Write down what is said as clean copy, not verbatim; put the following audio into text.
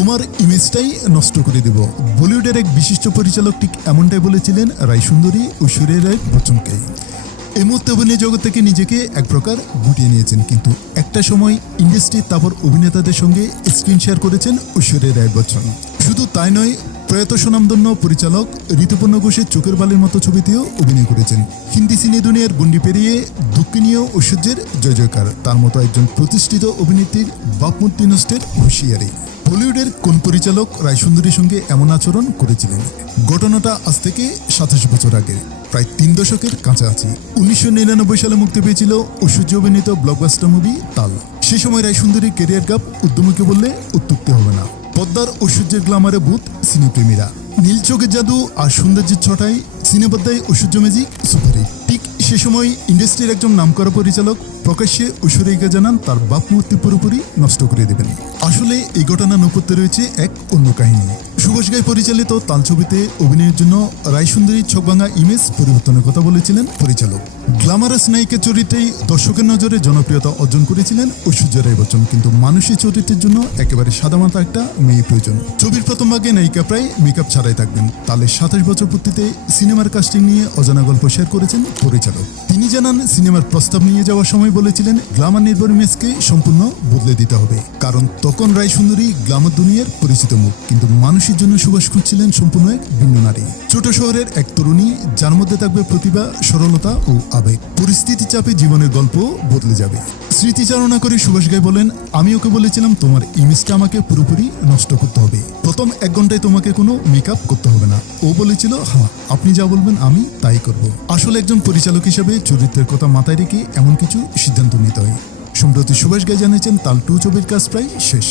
তোমার ইমেজটাই নষ্ট করে দেব। বলিউডের এক বিশিষ্ট পরিচালক ঠিক এমনটাই বলেছিলেন রায় সুন্দরী ঐশ্বরিয়া রায় বচ্চনকে। এই মুহূর্তে অভিনয় জগৎ থেকে নিজেকে এক প্রকার গুটিয়ে নিয়েছেন, কিন্তু একটা সময় ইন্ডাস্ট্রির তারপর অভিনেতাদের সঙ্গে স্ক্রিন শেয়ার করেছেন ঐশ্বরিয়া রায় বচ্চন। শুধু তাই নয়, প্রয়াত সুনামধন্য পরিচালক ঋতুপর্ণ ঘোষের চোখের বালির মতো ছবিতেও অভিনয় করেছেন। হিন্দি সিনে দুনিয়ার গণ্ডি পেরিয়ে দুঃখিনীয় ঐশ্বর্যের জয় জয়কার। তার মতো একজন প্রতিষ্ঠিত অভিনেত্রীর ভাবমূর্তি নষ্টের হুঁশিয়ারি। বলিউডের কোন পরিচালক রায়সুন্দরীর সঙ্গে এমন আচরণ করেছিলেন? ঘটনাটা আজ থেকে 27 বছর আগে, প্রায় 3 দশকের কাছাকাছি। 1999 সালে মুক্তি পেয়েছিল ঐশ্বর্য অভিনীত ব্লকবাস্টার মুভি তাল। সে সময় রায়সুন্দরীর কেরিয়ার গ্যাপ উদ্যমীকে বললে অত্যুক্তি হবে না। পদ্মার ঐশ্বর্যের গ্ল্যামারে ভূত সিনেপ্রেমীরা, নীল চোখের জাদু আর সৌন্দর্যের ছটায় সিনেপদ্মায় ঐশ্বর্য ম্যাজিক সুপারহিট। ঠিক সে সময় ইন্ডাস্ট্রির একজন নামকরা পরিচালক প্রকাশ্যে ঐশ্বরিয়াকে জানান তার ভাবমূর্তি পুরোপুরি নষ্ট করে দেবেন। আসলে এই ঘটনা নেপথ্যে রয়েছে এক অন্য কাহিনী। সুভাষ ঘাই পরিচালিত তাল ছবিতে অভিনয়ের জন্য রায়সুন্দরীর ছকভাঙা ইমেজ পরিবর্তনের কথা বলেছিলেন পরিচালক। গ্ল্যামারাস নায়িকার চরিত্রেই দর্শকের নজরে জনপ্রিয়তা অর্জন করেছিলেন ঐশ্বর্যা রায় বচ্চন, কিন্তু মানুষের চরিত্রের জন্য একেবারে সাদামাটা একটা মেয়ে প্রয়োজন। ছবির প্রথম ভাগে নায়িকা প্রায় মেকআপ ছাড়াই থাকবেন। তাহলে 27 বছর পূর্তিতে সিনেমার কাস্টিং নিয়ে অজানা গল্প শেয়ার করেছেন পরিচালক। তিনি জানান, সিনেমার প্রস্তাব নিয়ে যাওয়ার সময় বলেছিলেন গ্ল্যামার নির্ভর ইমেজকে সম্পূর্ণ বদলে দিতে হবে, কারণ তখন রায়সুন্দরী গ্ল্যামার দুনিয়ার পরিচিত মুখ, কিন্তু মানুষের জন্য সুভাষ খুঁজছিলেন সম্পূর্ণ এক ভিন্ন নারী। ছোট শহরের এক তরুণী, যার মধ্যে থাকবে প্রতিভা, সরলতা ও আবেগ। পরিস্থিতি চাপে জীবনের গল্প বদলে যাবে। স্মৃতিচারণা করে সুভাষ ঘাই বলেন, আমি ওকে বলেছিলাম তোমার ইমেজটা আমাকে পুরোপুরি নষ্ট করতে হবে। প্রথম 1 ঘন্টায় তোমাকে কোনো মেকআপ করতে হবে না। ও বলেছিল, হ্যাঁ আপনি যা বলবেন আমি তাই করব। আসলে একজন পরিচালক হিসেবে চরিত্রের কথা মাথায় রেখে এমন কিছু সিদ্ধান্ত নিতে হয়। সম্প্রতি সুভাষ ঘাই জানিয়েছেন তাল 2 ছবির কাজ প্রায় শেষ।